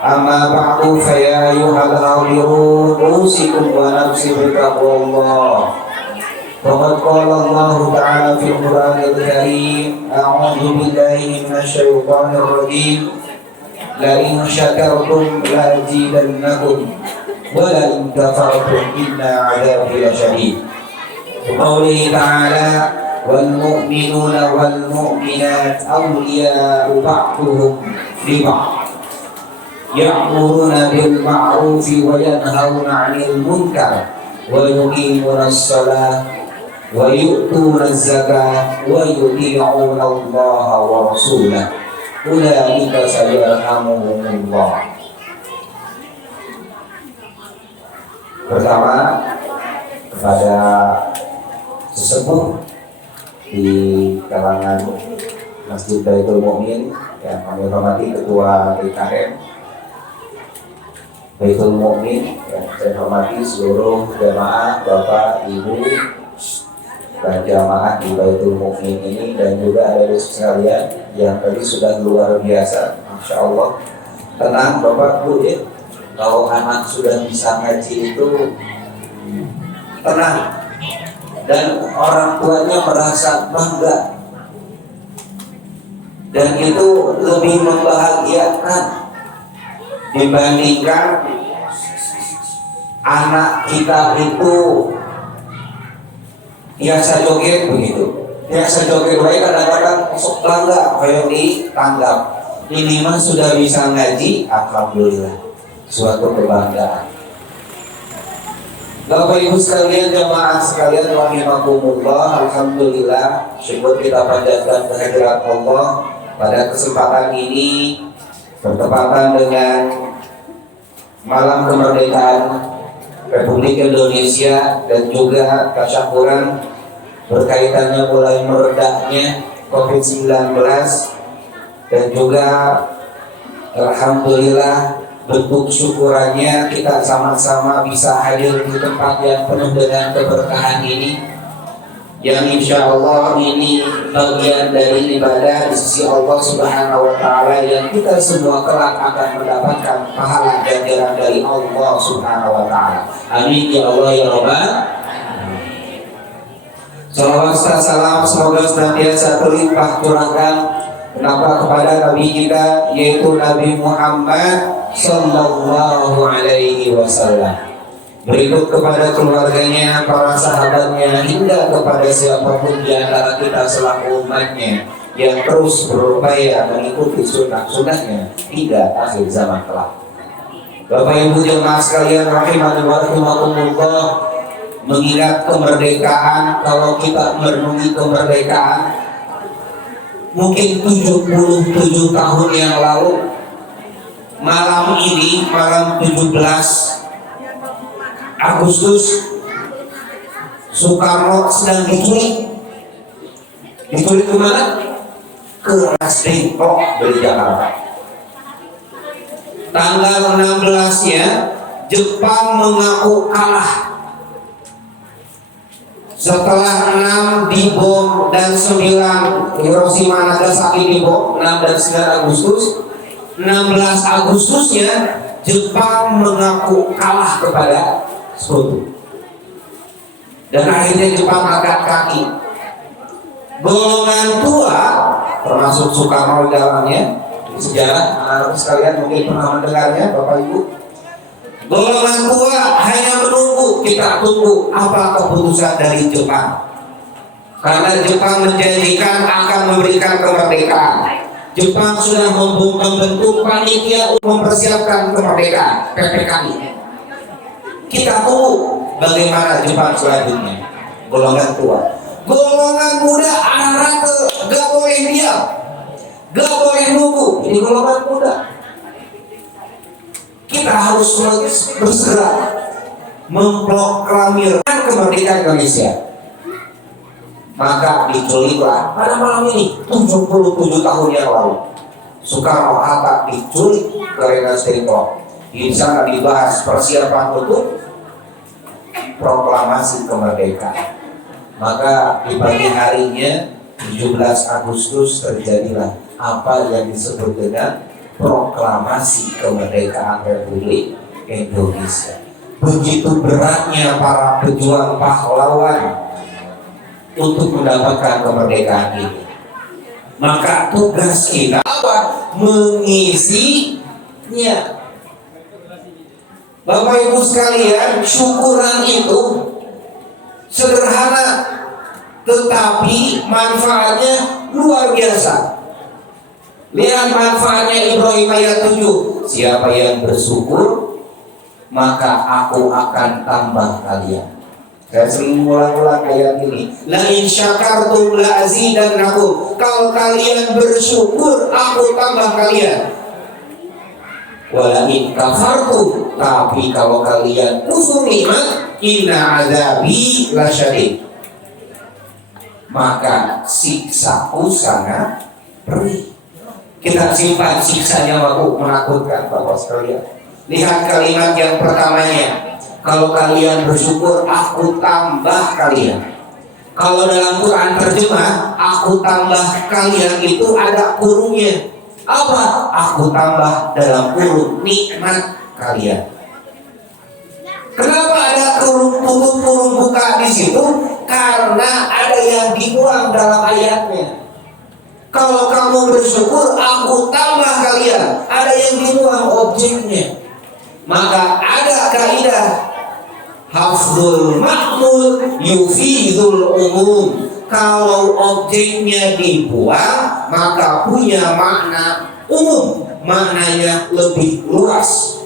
أما بعد فيا أيها الحاضرون أوصيكم ونفسي بتقوى الله. فقد قال الله تعالى في القرآن الكريم: أعوذ بالله من الشيطان الرجيم. لئن شكرتم لأزيدنكم ولئن كفرتم إن عذابي لشديد. وقوله تعالى: والمؤمنون والمؤمنات أولياء بعضهم لبعض يأمرون بالمعروف وينهون عن المنكر ويقيمون الصلاة ويؤتون الزكاة ويطيعون الله ورسوله أولئك سيرحمهم الله. Pertama, kepada sesepuh di kalangan Masjid Baitul Mukmin yang kami hormati, Ketua DKM Baitul Mukmin yang saya hormati, seluruh jamaah, Bapak, Ibu dan jamaah di Baitul Mukmin ini, dan juga ada sekalian yang tadi sudah luar biasa, Masya Allah. Tenang Bapak Bu ya, kalau anak sudah bisa ngaji itu tenang, dan orang tuanya merasa bangga, dan itu lebih membahagiakan dibandingkan anak kita itu biasa joget begitu. Biasa joget baik, kadang-kadang sok bangga kayak ditanggap. Ini mah sudah bisa ngaji, alhamdulillah, suatu kebanggaan. Bapak Ibu sekalian, jamaah sekalian rahimakumullah, alhamdulillah, syukur kita panjatkan kehadirat Allah pada kesempatan ini bertepatan dengan malam kemerdekaan Republik Indonesia dan juga tasyakuran berkaitannya mulai meredahnya COVID-19, dan juga alhamdulillah bentuk syukurannya kita sama-sama bisa hadir di tempat yang penuh dengan keberkahan ini, yang insya Allah ini bagian dari ibadah di sisi Allah Subhanahu wa Ta'ala, yang kita semua kelak akan mendapatkan pahala ganjaran dari Allah Subhanahu wa Ta'ala. Amin ya Allah ya Rabbal. Salawat salam semoga senantiasa terlimpah curahkan kepada Nabi kita, yaitu Nabi Muhammad Sallallahu Alaihi Wasallam. Berikut kepada keluarganya, para sahabatnya, hingga kepada siapapun di antara kita selaku umatnya yang terus berupaya mengikuti sunnah-sunnahnya hingga akhir zaman kelak. Bapak Ibu jemaah sekalian rahimani wa rahimakumullah, mengingat kemerdekaan, kalau kita merenungi kemerdekaan mungkin 77 tahun yang lalu, malam ini, malam 17 Agustus, Soekarno sedang diculik. Diculik ke mana? Ke Ras Depok dari Jakarta. Tanggal 16-nya Jepang mengaku kalah. Setelah 6 dibom dan 9 Hiroshima Nagasaki dibom, 6 dan 9 Agustus, 16 Agustusnya Jepang mengaku kalah kepada Sekutu, dan akhirnya Jepang angkat kaki. Golongan tua, termasuk Soekarno di dalamnya, sejarah anak-anak sekalian mungkin pernah mendengarnya Bapak Ibu. Golongan tua hanya menunggu, kita tunggu apa keputusan dari Jepang, karena Jepang menjanjikan akan memberikan kemerdekaan. Jepang sudah membentuk panitia untuk mempersiapkan kemerdekaan PPKI. Kita tunggu bagaimana Jepang selanjutnya. Golongan tua, golongan muda anak-anak gak boleh diam, gak boleh nunggu. Ini golongan muda. Kita harus bersegera memproklamirkan kemerdekaan Indonesia. Maka diculiklah pada malam ini 77 tahun yang lalu Soekarno Hatta diculik ke Rengas Dengklok. Di sana dibahas persiapan untuk proklamasi kemerdekaan. Maka di pagi harinya 17 Agustus terjadilah apa yang disebut dengan proklamasi proklamasi kemerdekaan Republik Indonesia. Begitu beratnya para pejuang pahlawan untuk mendapatkan kemerdekaan ini. Maka tugas kita apa? Mengisinya. Bapak Ibu sekalian, syukuran itu sederhana tetapi manfaatnya luar biasa. Lihat manfaatnya Ibrahim ayat 7. Siapa yang bersyukur, maka aku akan tambah kalian. Saya sering ulang-ulang ayat ini. La in syakartum la azidannakum. Kalau kalian bersyukur, aku tambah kalian. Wala in kafartum, tapi kalau kalian kufur nikmat, inna azabi lasyadid. Maka siksaku sangat perih. Kita simpan siksanya waktu menakutkan Bapak sekalian. Lihat kalimat yang pertamanya. Kalau kalian bersyukur, aku tambah kalian. Kalau dalam Quran terjemah, aku tambah kalian itu ada kurungnya. Apa? Aku tambah dalam kurung nikmat kalian. Kenapa ada kurung tutup kurung buka di situ? Karena ada yang dibuang dalam ayatnya. Kalau kamu bersyukur, aku tambah kalian. Ada yang dibuang objeknya. Maka ada kaidah hafdzul ma'mul yufidul umum. Kalau objeknya dibuang, maka punya makna umum, maknanya lebih luas.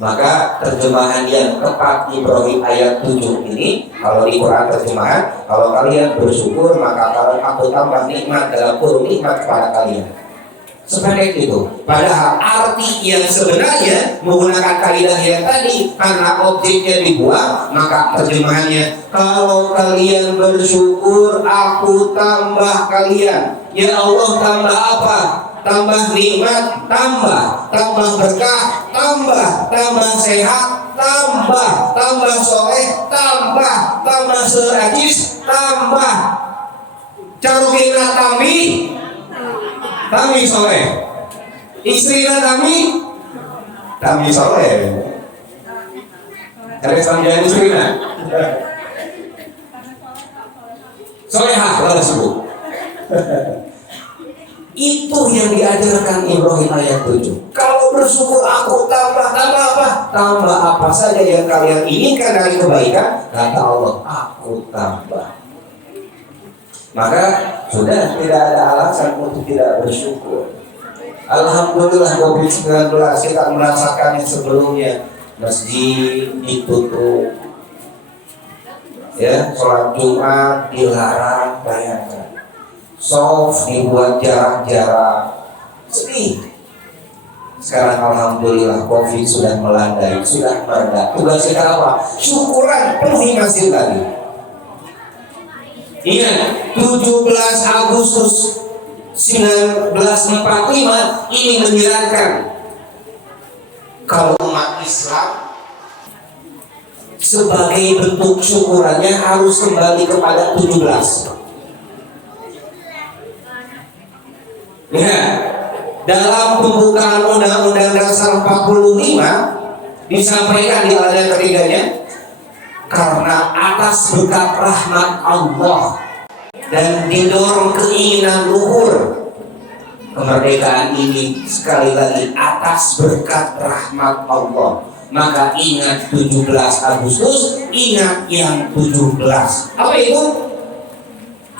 Maka terjemahan yang tepat Ibrahim ayat 7 ini, kalau di Quran terjemahan, kalau kalian bersyukur maka aku tambah nikmat dalam kurung nikmat kepada kalian. Seperti itu. Padahal arti yang sebenarnya menggunakan kaidah yang tadi, karena objeknya dibuang, maka terjemahannya kalau kalian bersyukur aku tambah kalian. Ya Allah, tambah apa? Tambah nikmat, tambah berkah, tambah sehat, tambah soleh, tambah seajis, tambah carukina kami soleh, istrina kami soleh. Harus sampai istrina solehah kalau disebut. Itu yang diajarkan Ibrahim ayat 7. Kalau bersyukur aku tambah apa? Tambah apa saja yang kalian inginkan dari kebaikan, kata Allah, aku tambah. Maka sudah tidak ada alasan untuk tidak bersyukur. Alhamdulillah COVID-19 kita merasakannya sebelumnya. Masjid ditutup, ya, sholat Jumat dilarang, bayangkan. Soft dibuat jarak-jarak, sedih. Sekarang alhamdulillah COVID sudah melandai, sudah mereda. Tugas kita apa? Syukuran, penuhi masjid lagi. Ingat, 17 Agustus 1945 ini menyeratkan kalau umat Islam sebagai bentuk syukurannya harus kembali kepada 17. Ya, dalam pembukaan Undang-Undang Dasar 45 disampaikan di ayat ketiganya, karena atas berkat rahmat Allah dan didorong keinginan luhur kemerdekaan ini, sekali lagi atas berkat rahmat Allah, maka ingat 17 Agustus, ingat yang 17. Apa itu?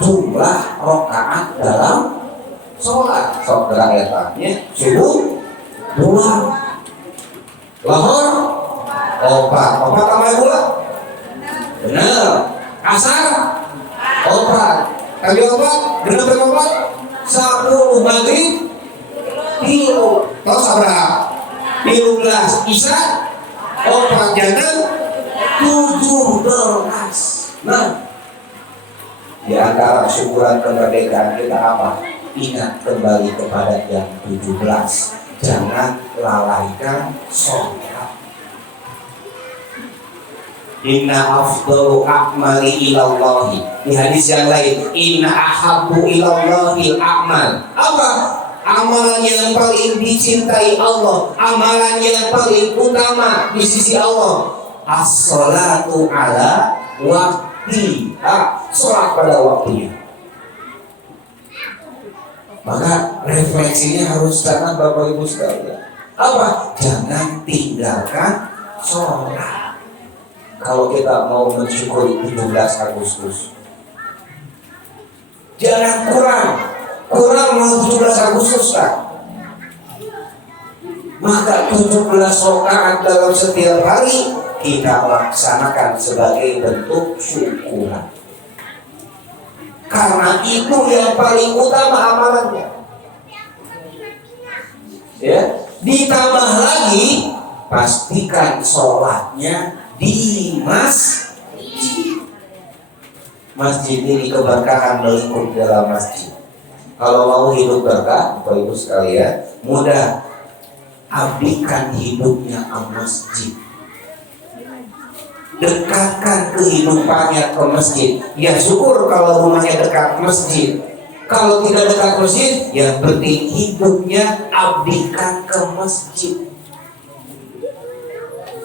Jumlah rakaat dalam sholat. Saudara ayatnya subuh 2, lohor 4 tambah 2 benar, asar 4 kali 4 genap 10, maghrib 3, terus berapa? 13, isya 4, jangan 17. Nah, di antara syukuran kemerdekaan kita apa? Ingat kembali kepada yang 17. Jangan lalaikan sholat. Inna afdalu a'mali ilallahi. Di hadis yang lain, inna ahabbu ilallahi a'mal. Apa? amalan yang paling dicintai Allah, amalan yang paling utama di sisi Allah, as-sholatu ala waktiha, sholat pada waktunya. Maka refleksinya harus sangat Bapak Ibu sekalian. Apa? Jangan tinggalkan sholat. Kalau kita mau mensyukuri 17 Agustus, jangan kurang mau 17 Agustus kan? Maka 17 rakaat dalam setiap hari kita laksanakan sebagai bentuk syukuran. Karena itu yang paling utama amalannya. Ya, ditambah lagi pastikan sholatnya di masjid. Masjid ini keberkahan melingkup dalam masjid. Kalau mau hidup berkah, Bapak Ibu sekalian, mudah abdikan hidupnya ke masjid. Dekatkan kehidupannya ke masjid. Ya syukur kalau rumahnya dekat masjid. Kalau tidak dekat masjid, ya penting hidupnya abdikan ke masjid.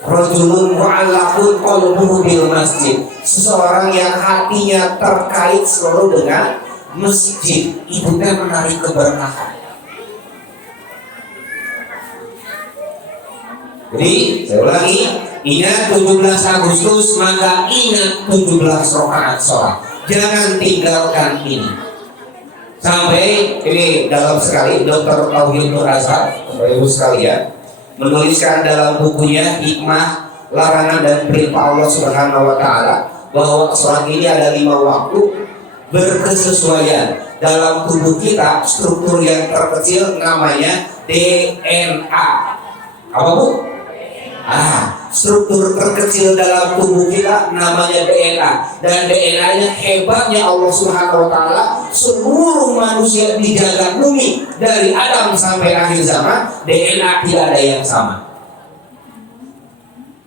Rajulun mu'allaqun qalbuhu bil masjid. Seseorang yang hatinya terkait selalu dengan masjid, hidupnya menarik keberkahan. Jadi saya ulangi, ingat 17 Agustus, maka ingat 17 rakaat sholat. Jangan tinggalkan ini. Sampai ini dalam sekali Dr. Tauhid Nur Azhar, Bapak Ibu sekalian, menuliskan dalam bukunya Hikmah, Larangan dan Perintah Allah Subhanahu wa Ta'ala, bahwa sholat ini ada 5 waktu berkesesuaian dalam tubuh kita. Struktur yang terkecil namanya DNA. Apa Bu? Struktur terkecil dalam tubuh kita namanya DNA. Dan DNA-nya hebatnya Allah Subhanahu wa Ta'ala, seluruh manusia di jagat bumi dari Adam sampai akhir zaman, DNA tidak ada yang sama.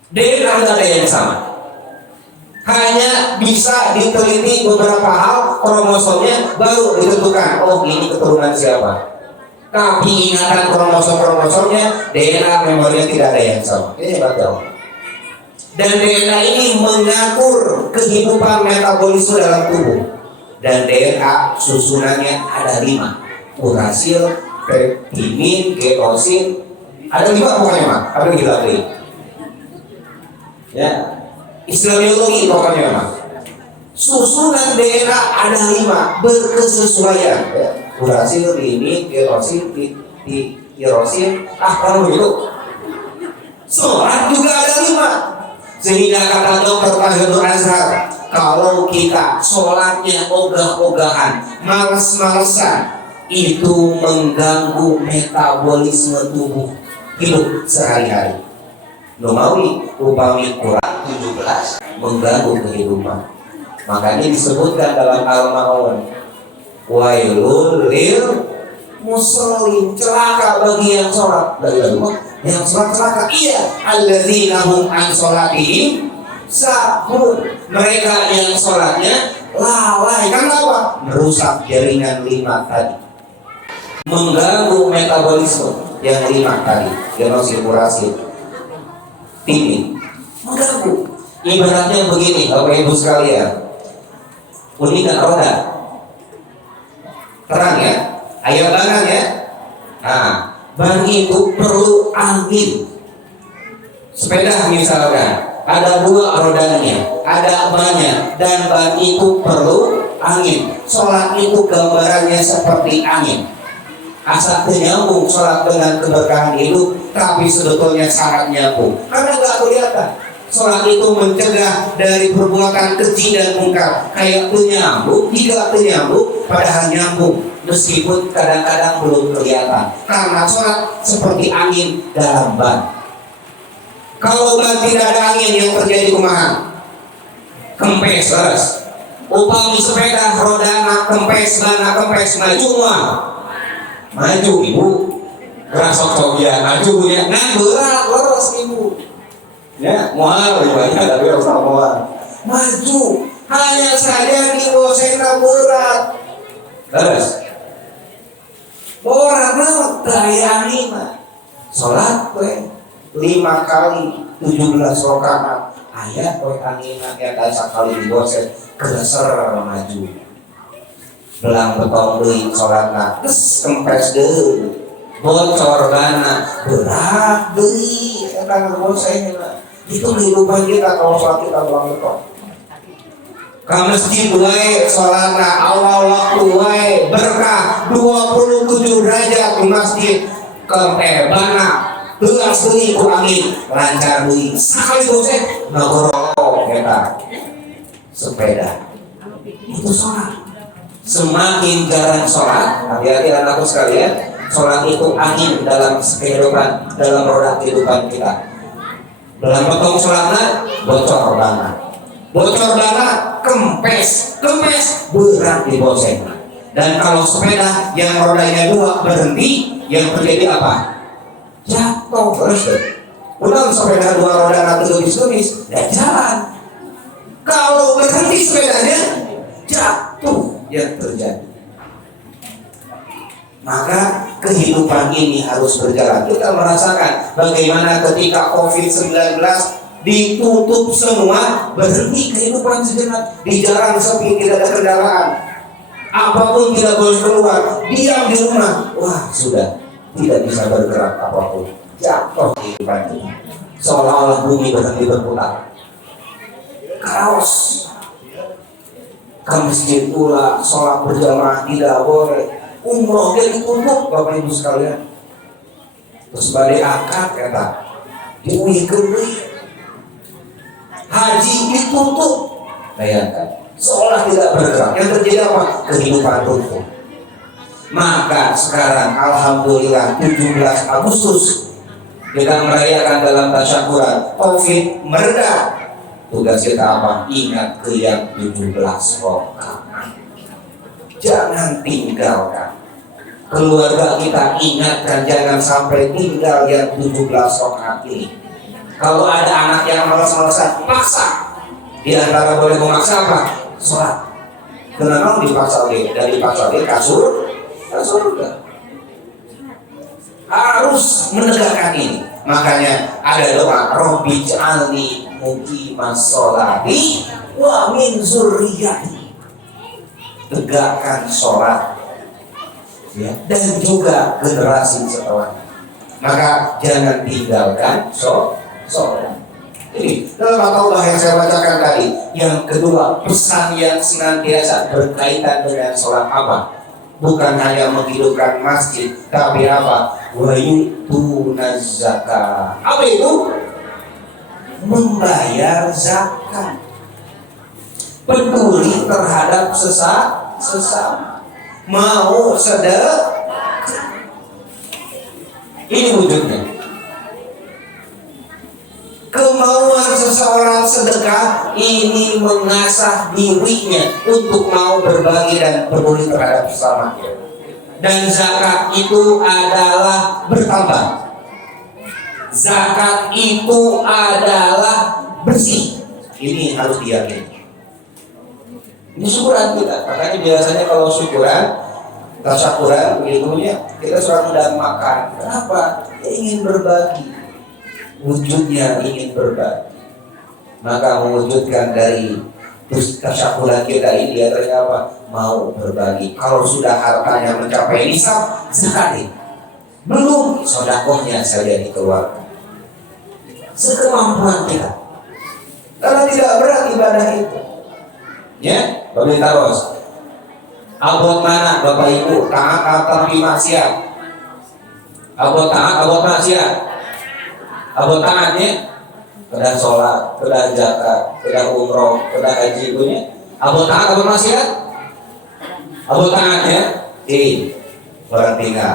DNA tidak ada yang sama. Hanya bisa diteliti beberapa hal, kromosomnya baru ditentukan, oh ini keturunan siapa. Tapi ingatan kromosom-kromosomnya, DNA memorinya tidak ada yang sama. Ini hebat jauh. Dan DNA ini mengatur kehidupan metabolisme dalam tubuh. Dan DNA susunannya ada 5: urasil, peptidin, getosin. Ada 5 pokoknya Mak. Apa yang kita pilih? Ya, istilah biologi pokoknya Mak. Susunan DNA ada 5 berkesesuaian. Ya. Urasil, limin, getosin, tirosin. Kalau begitu, sholat juga ada 5. Sehingga kata Dr. Tauhid Nur Azhar, kalau kita sholatnya ogah-ogahan, males-malesan, itu mengganggu metabolisme tubuh hidup sehari-hari. Numawi upami Quran 17 mengganggu kehidupan. Makanya disebutkan dalam Al-Ma'un, wailul lil musallin, celaka bagi yang sholat. Dari yang sholat celaka, iya, alladzina hum an sholatihim sahun, mereka yang sholatnya lalai. Kenapa? Merusak jaringan 5 tadi, mengganggu metabolisme yang 5 tadi, genosil, urasil, timin, mengganggu. Ibaratnya begini Bapak Ibu sekalian, unikan roda terang ya, ayo banget ya. Nah, ban itu perlu angin. Sepeda misalkan ada 2 rodanya, ada bannya, dan ban itu perlu angin. Sholat itu gambarannya seperti angin. Asal nyambung sholat dengan keberkahan hidup, tapi sebetulnya sangat nyambung karena nggak kelihatan. Sholat itu mencegah dari perbuatan keji dan mungkar. Kayak tuh nyambung, tidak tuh nyambung, padahal nyambung. Meskipun kadang-kadang belum kelihatan. Karena sholat seperti angin dalam ban. Kalau ban tidak ada angin, yang terjadi kumaha? Kempes terus. Upami sepeda roda kempes, ban kempes, maju mah. Maju ibu. Kerasok ya, maju ya. Nah berat lurus ibu. Ya, mual banyak tapi harus mual. Maju, hanya saja di bosena berat. Terus, berat gaya anima sholat we 5 kali 17 rakaat ayat we anina ya sekali dibosen keser maju belang betong deui sholatna geus kempes deui bocor dana berat deui eta ngebosen itu kehidupan kita kalau sholat kita belang betong ka masjid wae sholatna awal waktu wae berkah 27 derajat di masjid kebana belas deui ku angin lancar deui sakali bosen nagoro eta sepeda itu sholat. Semakin jarang sholat, hati-hati anakku sekalian, sholat itu angin dalam kehidupan, dalam roda kehidupan kita. Dalam potong sholatnya, bocor dana, kempes berat di bosen. Dan kalau sepeda yang rodanya 2 berhenti, yang terjadi apa? Jatuh terus. Udah sepeda 2 roda nanti tulis dan jalan. Kalau berhenti sepedanya, jatuh yang terjadi. Maka kehidupan ini harus berjalan. Kita merasakan bagaimana ketika COVID-19 ditutup semua, berhenti kehidupan sejenak. Di jalan sepi, tidak ada kendaraan, apapun tidak boleh keluar, diam di rumah. Wah sudah tidak bisa bergerak apapun, jatuh kehidupan kita. Seolah-olah bumi berhenti berputar. Kaos ke masjid pula, sholat berjamaah tidak boleh, umroh dia ditutup Bapak Ibu sekalian. Terus badai akad kata diuihkeun deui, haji ditutup, bayangkan seolah tidak bergerak. Yang terjadi apa? Kehidupan tutup. Maka sekarang alhamdulillah 17 Agustus kita merayakan dalam tasyakuran COVID mereda. Tugas kita apa? Ingat ke yang 17 rakaat. Jangan tinggalkan. Keluarga kita ingatkan, jangan sampai tinggal yang 17 rakaat ini. Kalau ada anak yang malas-malasan, paksa. Di antara boleh memaksa apa? Sholat. Kenapa dipaksa dia? Dan dipaksa dia kasur enggak. Harus menegakkan ini. Makanya ada doa, Robbi ja'alni muqimas sholati wa min zurriyyati. Tegakkan sholat ya, dan juga generasi setelahnya. Maka jangan tinggalkan sholat. Jadi dalam Allah yang saya bacakan tadi, yang kedua pesan yang senantiasa berkaitan dengan sholat apa? Bukan hanya menghidupkan masjid, tapi apa? Wa yu'tunaz zakat. Apa itu? Membayar zakat. Peduli terhadap sesama. Mau sedekah. Ini wujudnya. Kemauan seseorang sedekah ini mengasah dirinya untuk mau berbagi dan peduli terhadap sesama. Dan zakat itu adalah bertambah. Zakat itu adalah bersih. Ini harus diyakini. Ini syukuran kita. Makanya biasanya kalau syukuran, tasyakuran begitunya, kita suka undang makan. Kenapa? Ya, ingin berbagi. Wujudnya ingin berbagi. Maka mewujudkan dari tasyakuran kita ini adalah apa? Mau berbagi. Kalau sudah hartanya mencapai nisab, zakatin. Belum, sedekahnya saja dikeluarkan. Sekemampuan kita. Karena tidak berat ibadah itu. Ya, Bapak Taros. Abot mana Bapak Ibu taat tapi maksiat? Abot taat, abot maksiat. Abot taatnya kedah sholat, kedah zakat, kedah umroh, kedah haji punya. Abot taat, abot maksiat. Abot taatnya orang tinggal.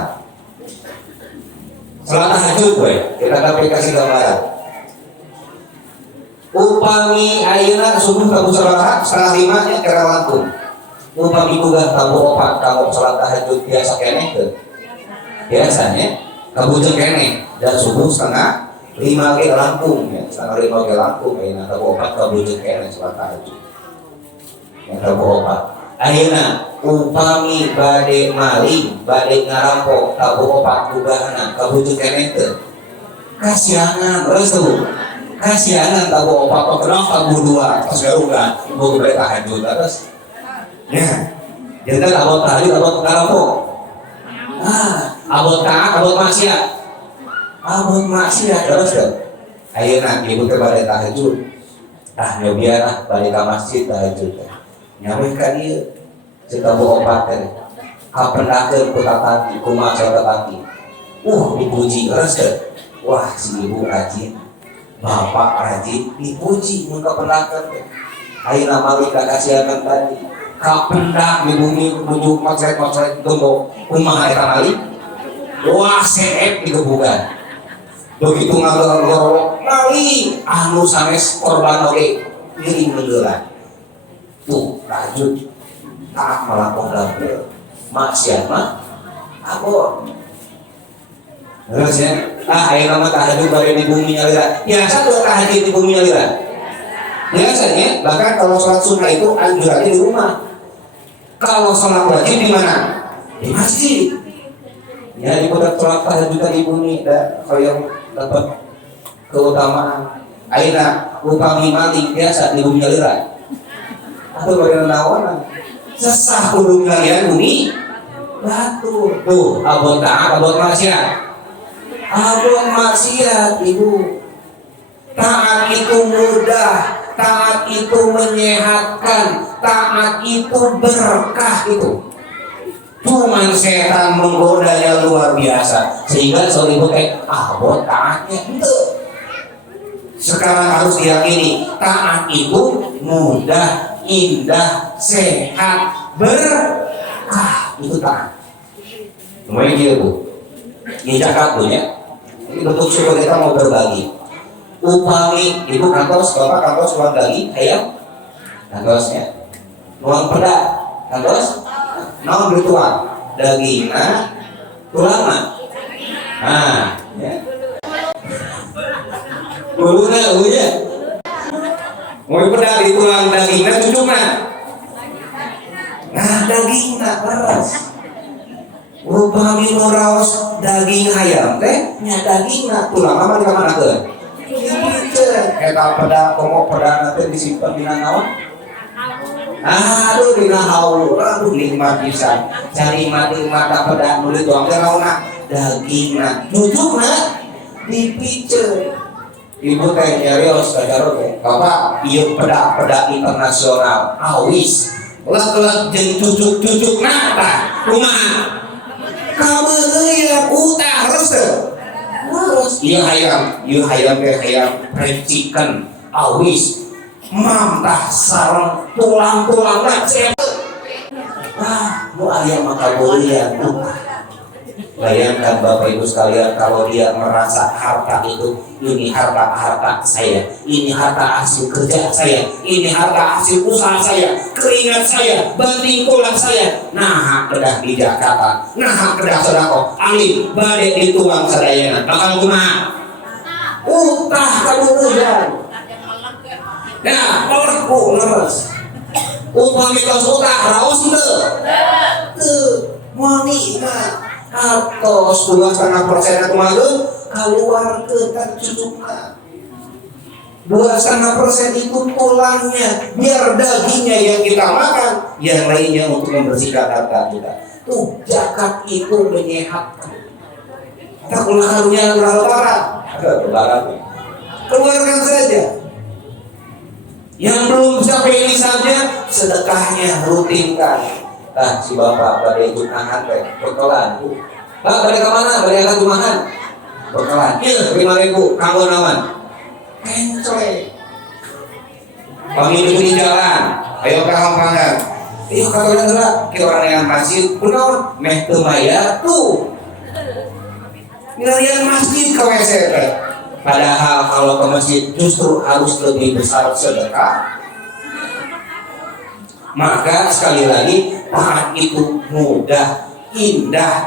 Sholat tahajud gue, kita dapat kasih gambaran. Upami ayeuna subuh kamu sholat 4:30 nya kira langkung. Upami boga kamu 4 kamu sholat tahajud biasa keneh teu. Biasanya kamu jeung keneh dan subuh 4:30 ge langkung ya, 4:30 ge langkung ayeuna kamu 4 kamu jeung keneh sholat tahajud. Yang kamu 4. Ayeuna upami bade maling, bade ngarampok, kabu opat bugahana, kabujuk keneh teu. Kasianan restu. Kasianan kabu opat kenal kabu dua, pas garuga, ibu bade tahajud terus. Ya. Jangan abot tahajud, abot ngarampok. Abot taat, abot maksiat. Abot maksiat terus deh. Ayeuna ibu teh bade tahajud. Nyobiarah bade ka masjid tahajud. Nyameh ka dieu. Kita bawa obat teh, kapendakeun ku tatangki, kumaha tatangki. Dipuji geus teh. Wah, si ibu rajin, bapak rajin, dipuji mun kapendakeun teh. Ayeuna malik kakasiakan tadi. Kapendak di bumi bujuk maksret tunggu kumaha eta malik. Wah, seep digebugan. Begitu ngagorok malik anu sanes korban oge ngiring ngeuleuran. Tuh, lanjut. Tak melakukan dapur maksiat mah abot. Terus ya, ayeuna mah tahajud bari di bumi nyalira. Biasa tuh tahajud di bumi nyalira. Biasanya bahkan kalau sholat sunnah itu anjurannya di rumah. Kalau sholat wajib di mana? Di masjid. Ya di kota sholat tahajud di bumi dan yang dapat keutamaan. Ayeuna upami maling biasa di bumi nyalira. Atau bagaimana nawanan? Sesah kudu kalian bumi batu tuh abot taat abot maksiat ibu. Taat itu mudah, taat itu menyehatkan, taat itu berkah itu. Cuman setan menggodanya luar biasa sehingga soal ibu abot taatnya itu. Sekarang harus diyakini taat itu mudah, indah, sehat, berkah itu taat. Namanya dia bu, ini cakap bu ya. Ini bentuk syukur kita mau berbagi. Upami ibu kantos, bapak kantos uang daging, ayam kantosnya, uang pedak, kantos, naon berituan, dagingnya, tulangnya. Ya. Dulunya, dulunya. Mau pedak di tulang dagingnya cucuknya. Dagingnya terus. Upami raos daging ayam teh, nya dagingnya tulang apa di mana ke? Kita pedak, komo pedak nanti disimpan di naon? Aduh dina haul, aduh nikmat pisan. Cari nikmat pedak nulis tuang teh naonna dagingnya, cucuknya dipiceun. Ibu teh nyarios kacarot teh, bapak ieu pedak internasional, awis, lek jeung cucuk nata, kumaha? Kabeuleuh utah terus ieu hayam teh hayam fried chicken, awis, mantah sareng tulang-tulangna ceuk. Nu aya maka beulian. Bayangkan Bapak Ibu sekalian kalau dia merasa harta itu ini harta saya, ini harta hasil kerja saya, ini harta hasil usaha saya, keringat saya, banting tulang saya. Nah kedah di Jakarta, nah kedah sedekah, alim bade dituang sadayana. Bakal kumaha? Utah kabutuhan. Nah, meleku ngeres. Upami tos utah raos teu? Teu, wangi mah. Atos 2,5% kemarin keluar ke cucuknya. 2,5% itu tulangnya, biar dagingnya yang kita makan, yang lainnya untuk membersihkan harta kita. Tuh zakat itu menyehatkan. Tak ulangnya lebaran, keluarkan saja. Yang belum sampai ini saja sedekahnya rutinkan. Si bapak badai jumahan teh bekelan. Pak badai ke mana? Badai akan jumahan. Bekelan. Ieu 5.000 kanggo naon? Kencole. Pagi di jalan. Ayo ka hampangan. Ayo ka gerak ke orang yang masjid. Kunaon? Meh teu bayar tuh. Milarian masjid ke WC teh. Padahal kalau ke masjid justru harus lebih besar sedekah. Maka sekali lagi taat itu mudah, indah,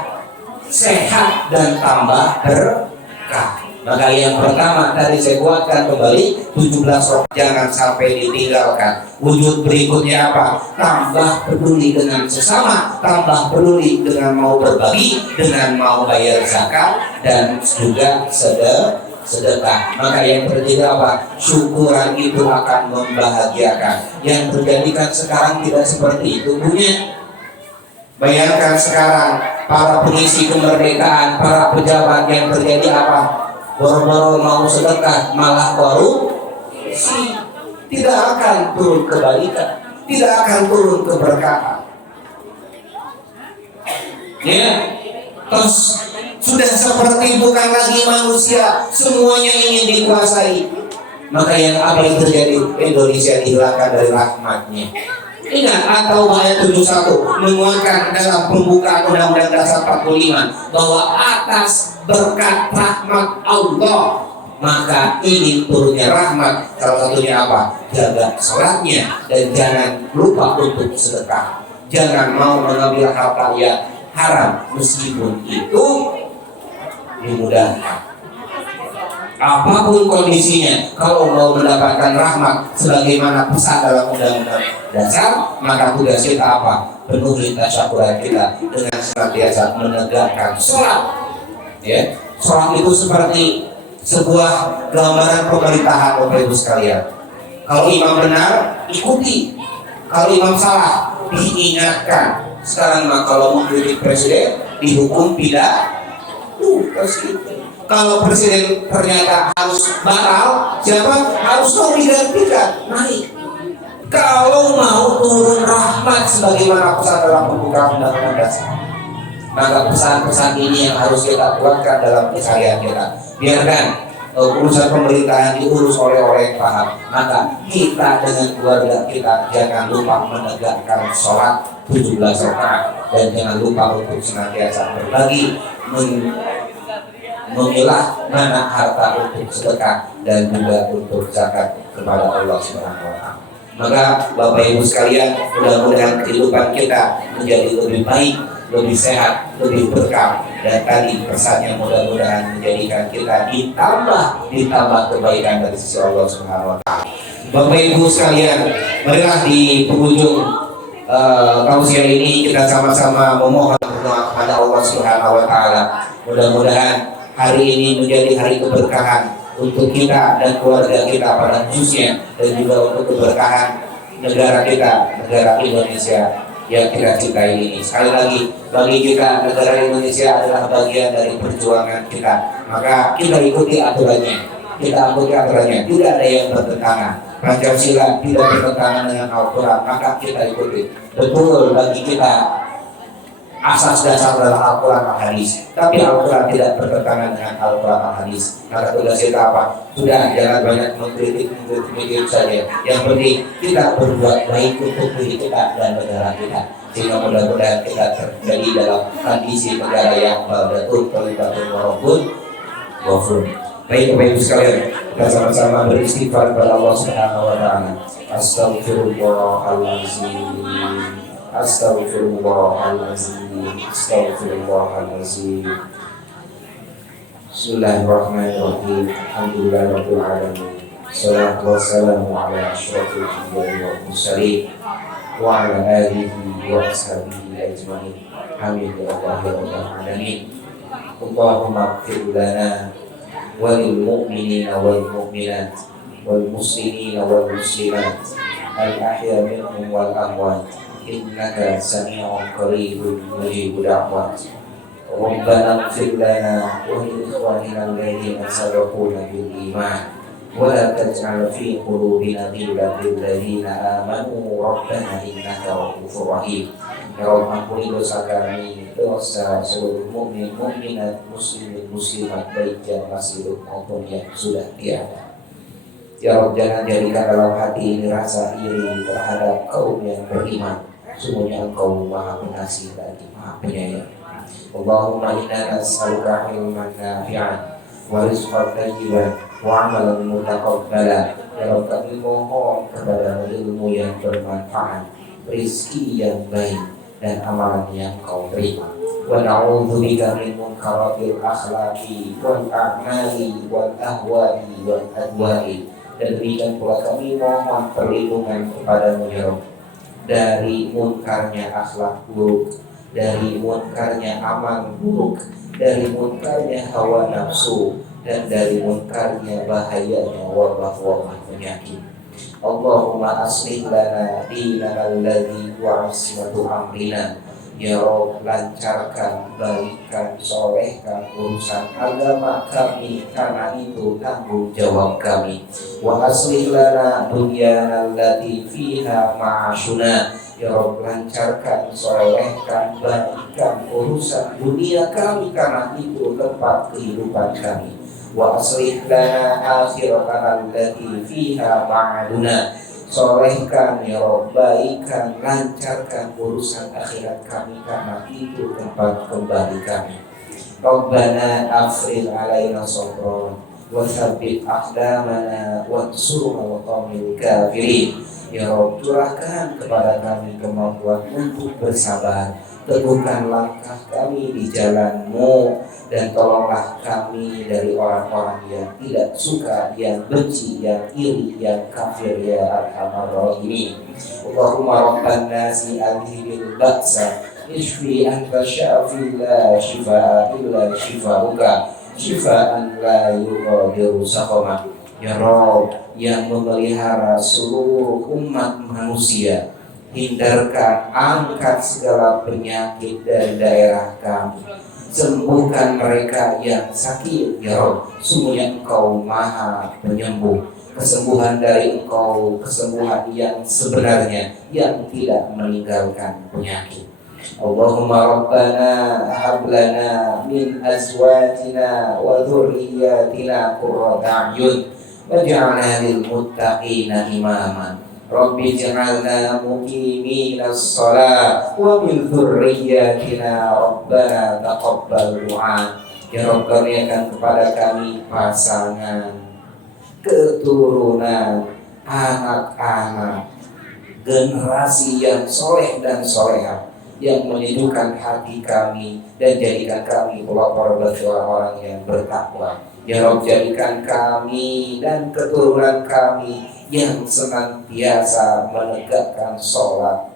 sehat dan tambah berkah. Maka yang pertama tadi saya kuatkan kembali 17 rakaat jangan sampai ditinggalkan. Wujud berikutnya apa? Tambah peduli dengan sesama, tambah peduli dengan mau berbagi, dengan mau bayar zakat dan juga sedekah. Maka yang terjadi apa? Syukuran itu akan membahagiakan. Yang terjadi kan sekarang tidak seperti itu punya. Bayangkan sekarang para pengisi kemerdekaan, para pejabat yang terjadi apa? Boro-boro mau sedekah malah korupsi. Tidak akan turun kebaikan, tidak akan turun keberkahan. Ya, terus sudah seperti bukan lagi manusia, semuanya ingin dikuasai. Maka yang apa yang terjadi? Indonesia dihilangkan dari rahmatnya. Ingat atau ayat 71 menguatkan dalam pembukaan Undang-Undang Dasar 45 bahwa atas berkat rahmat Allah maka ingin turunnya rahmat. Salah satunya apa? Jaga sholatnya dan jangan lupa untuk sedekah. Jangan mau mengambil harta yang haram meskipun itu dimudahkan. Apapun kondisinya, kalau mau mendapatkan rahmat sebagaimana pesan dalam Undang-Undang Dasar, maka tugas kita apa? Penuhi tasyakuran kita dengan senantiasa menegakkan sholat. Ya, sholat itu seperti sebuah gambaran pemerintahan, Bapak Ibu sekalian. Kalau imam benar, ikuti. Kalau imam salah, diingatkan. Sekarang mah kalau mengkritik presiden, dihukum pidana. Kalau presiden ternyata harus batal, siapa harus digantikan naik. Kalau mau turun rahmat sebagaimana pesan dalam pembukaan Undang-Undang Dasar, maka pesan-pesan ini yang harus kita kuatkan dalam keseharian kita. Biarkan urusan pemerintahan diurus oleh orang yang paham. Maka kita dengan keluarga kita jangan lupa menegakkan sholat 17 rakaat dan jangan lupa untuk senantiasa berbagi, memilah mana harta untuk sedekah dan juga untuk zakat kepada Allah Subhanahu wa taala. Maka Bapak Ibu sekalian, mudah-mudahan kehidupan kita menjadi lebih baik, lebih sehat, lebih berkah, dan tadi pesannya mudah-mudahan menjadikan kita ditambah kebaikan dari sisi Allah Subhanahu wa taala. Bapak Ibu sekalian, marilah di penghujung tausiah ini kita sama-sama memohon kepada Allah Subhanahu wa taala. Mudah-mudahan hari ini menjadi hari keberkahan untuk kita dan keluarga kita pada khususnya, dan juga untuk keberkahan negara kita, negara Indonesia yang kita cintai ini. Sekali lagi, bagi kita negara Indonesia adalah bagian dari perjuangan kita. Maka kita ikuti aturannya, tidak ada yang bertentangan. Pancasila tidak bertentangan dengan Al-Quran, maka kita ikuti. Betul, bagi kita asas dasar adalah Al-Quran Al-Hadis, tapi Al-Quran tidak bertentangan dengan Al-Quran Al-Hadis. Maka tugas kita apa? Sudah, jangan banyak mengkritik saja. Yang penting kita berbuat baik untuk diri kita dan negara kita, sehingga mudah-mudahan kita terjadi dalam kondisi negara yang betul terlibatkan walaupun wafur. Baik Bapak Ibu sekalian, kita sama-sama beristighfar kepada Allah Subhanahu wa taala. Astagfirullahaladzim. Astaghfirullahaladzim. Astaghfirullahaladzim. Bismillahirrahmanirrahim. Alhamdulillahirabbil alamin. Shalatu wassalamu ala asyrafil anbiya'i wal mursalin wa ala alihi wa ashabihi ajmain. Amin ya rabbal alamin. Allahumma ighfir lana wa lil mu'minina wal mu'minat wal muslimina wal muslimat al ahya minhum wal amwat. Innaka sami'un qaribun mujibud da'wat. Rabbana ighfir lana wa li ikhwanina alladhina sabaquna bil iman wa la taj'al fi qulubina ghillan lil ladzina amanu rabbana innaka ra'ufur rahim. Ya Rabb, ampuni dosa kami, dosa seluruh mukmin, mukminat, muslimin, muslimat, baik yang masih hidup maupun yang sudah tiada. Ya Rabb, jangan jadikan dalam hati ini rasa iri terhadap kaum yang beriman. Semuanya Engkau Maha Pengasih lagi Maha Penyayang. Allahumma inna nas'aluka ilman nafi'an wa rizqan thayyiban wa 'amalan mutaqabbalan. Ya Rabb, kami mohon kepada ilmu yang bermanfaat, rezeki yang baik, dan amalan yang Kau terima. wa na'udzubika min munkaratil akhlaqi wal a'mali wal ahwali wal adwai. Dan demikian pula kami mohon perlindungan kepadamu ya Rabb dari munkarnya akhlak buruk, dari munkarnya amal buruk, dari munkarnya hawa nafsu, dan dari munkarnya bahayanya wabah-wabah penyakit. Allahumma aslih lana dinana alladhi wa ismatu amrina. Ya Rabb, lancarkan, baikkan, solehkan urusan agama kami, karena itu tanggung jawab kami. Wa aslih lana dunyana allati fiha ma'ashuna. Ya Rabb, lancarkan, solehkan, baikkan urusan dunia kami, karena itu tempat kehidupan kami. Wa aslih lana akhiratana allati fiha ma'aduna. Solehkan ya Rabb, baikkan, lancarkan urusan akhirat kami, karena itu tempat kembali kami. Rabbana afril alaina sabran wa tsabbit aqdamana wansurna wa qawmil kafirin. Ya Rabb, curahkan kepada kami kemampuan untuk bersabar, teguhkan langkah kami di jalan-Mu, dan tolonglah kami dari orang-orang yang tidak suka, yang benci, yang iri, yang kafir ya arhamar rahimin. Allahumma rabban nasi adhibil ba'sa ishfi anta syafi la shifaa illa shifauka shifaan la yughadiru saqama. Ya Rabb, yang memelihara seluruh umat manusia, hindarkan, angkat segala penyakit dari daerah kami, sembuhkan mereka yang sakit ya Rabb. Sungguhnya Engkau maha penyembuh. Kesembuhan dari Engkau, kesembuhan yang sebenarnya, yang tidak meninggalkan penyakit. Allahumma rabbana hab lana min azwajina wa dhurriyyatina qurrata a'yun waj'alna lil muttaqina imama. Rabbi ij'alna muqimina as-shalah wa min dzurriyyatina rabbana taqabbal du'a. Ya Rabb, karuniakan kepada kami pasangan, keturunan, anak-anak, generasi yang soleh dan solehah, yang menyejukkan hati kami, dan jadikan kami pelopor bagi orang-orang yang bertakwa. Ya Rabb, jadikan kami dan keturunan kami yang senantiasa menegakkan sholat,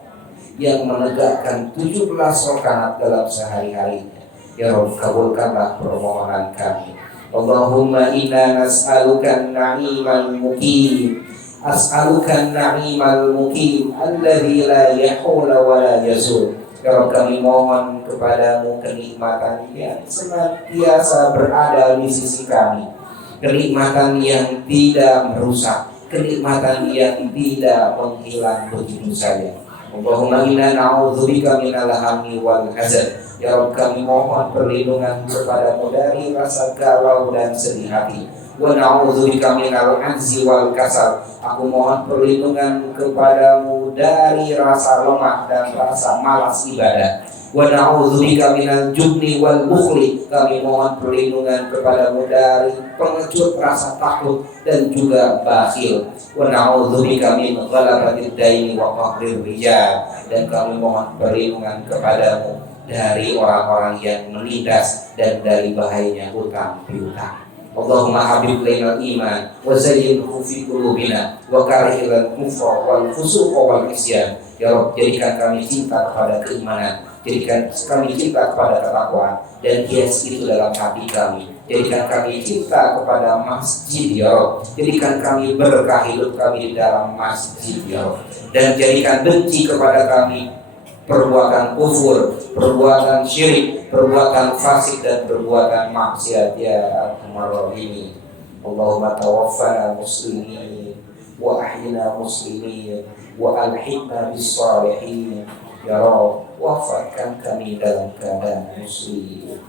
yang menegakkan 17 rakaat dalam sehari-harinya. Ya Rabb, kabulkanlah permohonan kami. Allahumma inna nas'alukan na'imal muqim, as'alukan na'imal muqim alladhi la yahula wa la yazul. Ya Rabb, kami mohon kepadamu kenikmatan yang senantiasa berada di sisi kami, kenikmatan yang tidak merusak, kenikmatan yang tidak menghilang begitu saja. Allahumma inna na'udzubika minal hammi wal hazan. Ya Rabb, kami mohon perlindungan kepadamu dari rasa galau dan sedih hati. Wa na'udzubika minal ajzi wal kasal. Aku mohon perlindungan kepadamu dari rasa lemah dan rasa malas ibadah. Wa na'udzubika minal jubni wal bukhli. Kami mohon perlindungan kepadamu dari pengecut rasa takut dan juga bakhil. Wa na'udzubika min ghalabatid daini wa qahrir rijal. Dan kami mohon perlindungan kepadamu dari orang-orang yang menindas dan dari bahayanya hutang piutang. Allahumma habib lainal iman wa zayyinhu fi qulubina wa karih ilal kufra wal fusuq wal isyan. Ya Rabb, jadikan kami cinta kepada keimanan, jadikan kami cinta kepada ketakwaan, dan hias itu dalam hati kami. Jadikan kami cinta kepada masjid ya Rabb, jadikan kami berkah hidup kami di dalam masjid ya Rabb, dan jadikan benci kepada kami perbuatan kufur, perbuatan syirik, perbuatan fasik, dan perbuatan maksiat ya arhamar rahimin. Allahumma tawaffana muslimin wa ahyina muslimin wa alhiqna bis salihin. Ya Rabb, wafatkan kami dalam keadaan muslim,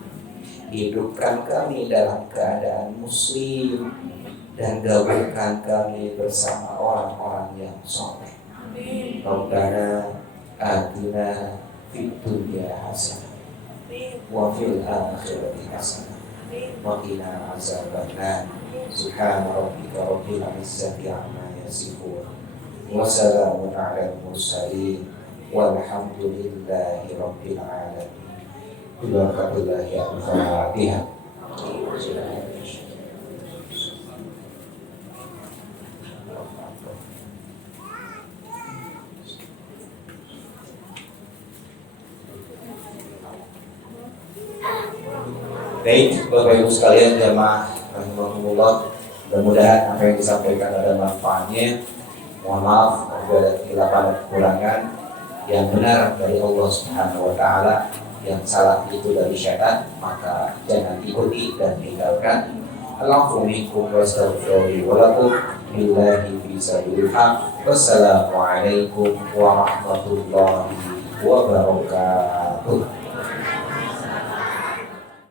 hidupkan kami dalam keadaan muslim, dan gabungkan kami bersama orang-orang yang saleh. Rabbana atina fid dunya hasanah wa fil akhirati hasanah wa qina azabannar. Subhana rabbika rabbil izzati amma yasifun wa salamun 'alal mursalin walhamdulillahi rabbil alamin. Wabarakatuh. Al-Fatihah. Baik, Bapak Ibu sekalian jamaah rahimahumullah, mudah-mudahan apa yang disampaikan ada manfaatnya. Mohon maaf apabila ada kesilapan dan kekurangan. Yang benar dari Allah Subhanahu wa taala, yang salah itu dari syaitan, maka jangan ikuti dan tinggalkan. Allahu minkum wa astaghfiru wa lakum billahi fi sabilil haq. Wassalamualaikum warahmatullahi wabarakatuh.